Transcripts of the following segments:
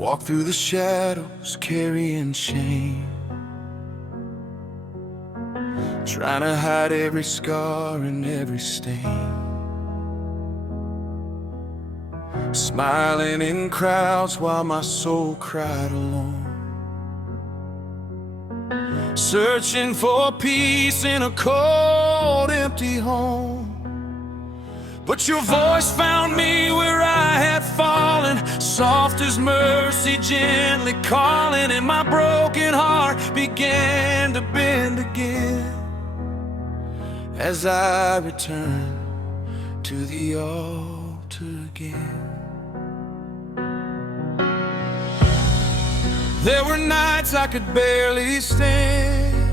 Walk through the shadows carrying shame, trying to hide every scar and every stain. Smiling in crowds while my soul cried alone, searching for peace in a cold, empty home. But your voice found me where I had fallen, soft as mercy, gently calling, and my broken heart began to bend again as I returned to the altar again. There were nights I could barely stand,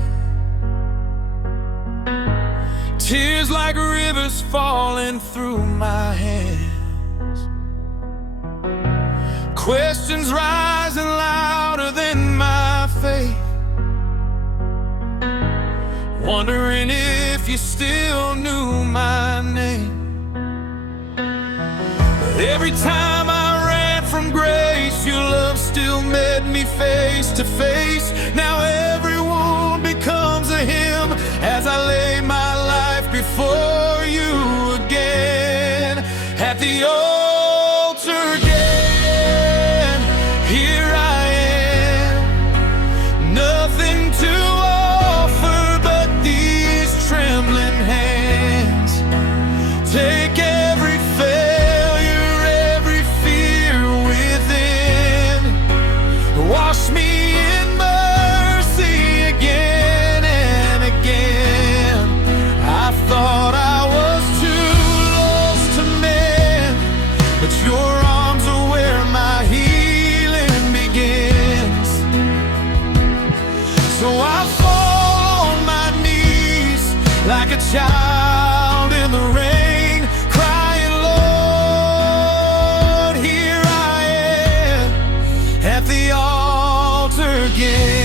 tears like rivers falling through my hands, questions rising louder than my faith, wondering if you still knew my name. But every time I ran from grace, your love still met me face to face. Now every wound becomes a hymn as I lay my life before you again. At the altar again, here I am, nothing to offer but these trembling hands. Take every failure, every fear within, wash me in mercy again and again. I thought I was too lost to mend, but your arms are where my healing begins. So I fall on my knees like a child in the rain, crying, Lord, here I am at the altar again.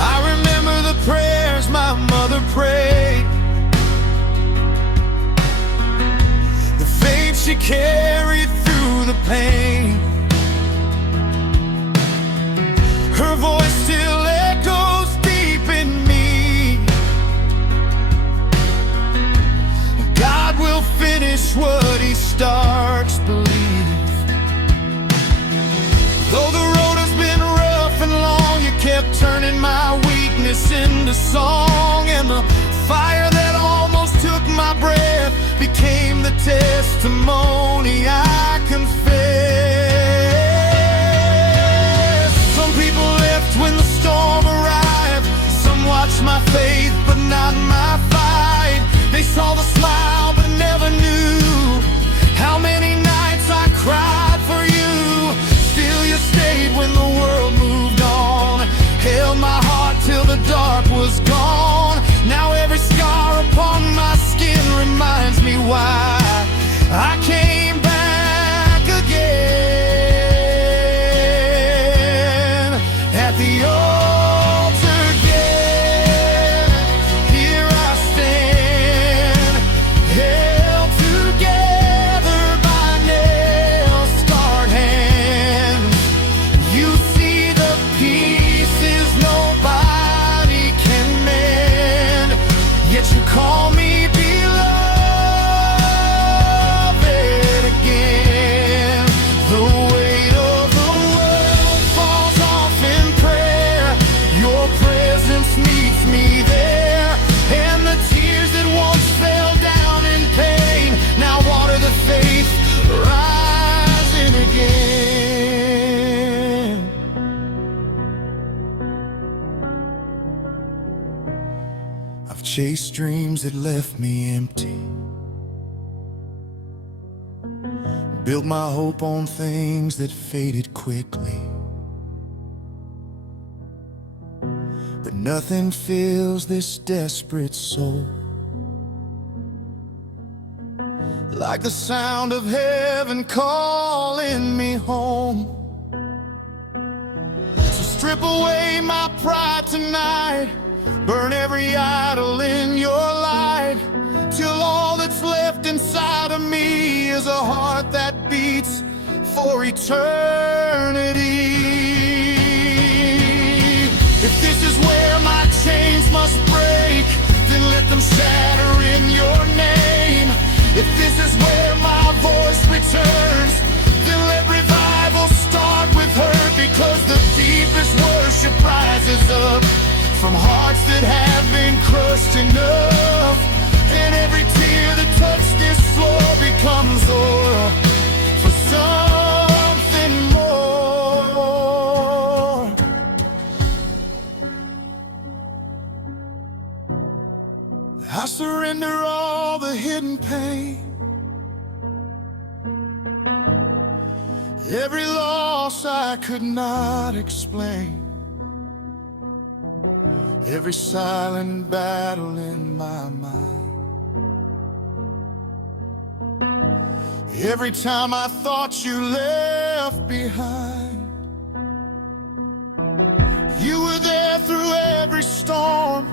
I remember the prayers my mother prayed, the faith she carried through the pain. Her voice still echoes deep in me. God will finish what he starts, believe. Though the road has been rough and long, you kept turning my weakness into song, and the fire that almost took my breath became the testimony I confess. Some people left when the storm arrived, some watched my faith but not my fight. They saw the smile but never knew how many nights I cried for you. Still you stayed when the world moved on, held my heart till the dark was gone. Now every scar upon my skin reminds me why I came back again. At the altar again, here I stand, held together by nail-scarred hands. You see the pieces nobody can mend, yet you call me beloved again. The weight of the world falls off in prayer, your presence meets me there, and the tears that once fell down in pain now water the faith rising again. I've chased dreams that left me empty, built my hope on things that faded quickly, but nothing fills this desperate soul like the sound of heaven calling me home. So strip away my pride tonight, burn every idol in your light. till all that's left inside of me is a heart that beats for eternity. If this is where my chains must break, then let them shatter in your name. If this is where my voice returns, then let revival start with her, because the deepest worship rises up from hearts that have been crushed enough. And every tear that touched this floor becomes oil for something more. I surrender all the hidden pain, every loss I could not explain, every silent battle in my mind. Every time I thought you left behind, you were there through every storm,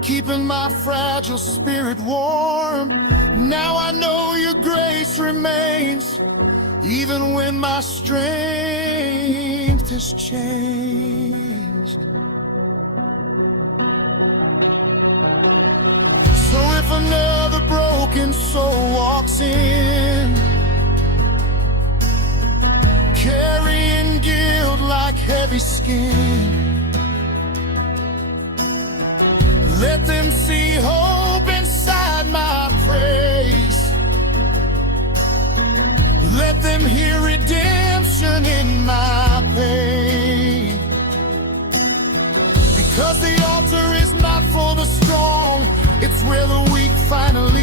keeping my fragile spirit warm. Now I know your grace remains, even when my strength has changed. So if another broken soul walks in, carrying guilt like heavy skin, let them see hope inside my praise. Let them hear redemption in my pain. Because the altar is not for the strong, it's where the weak finally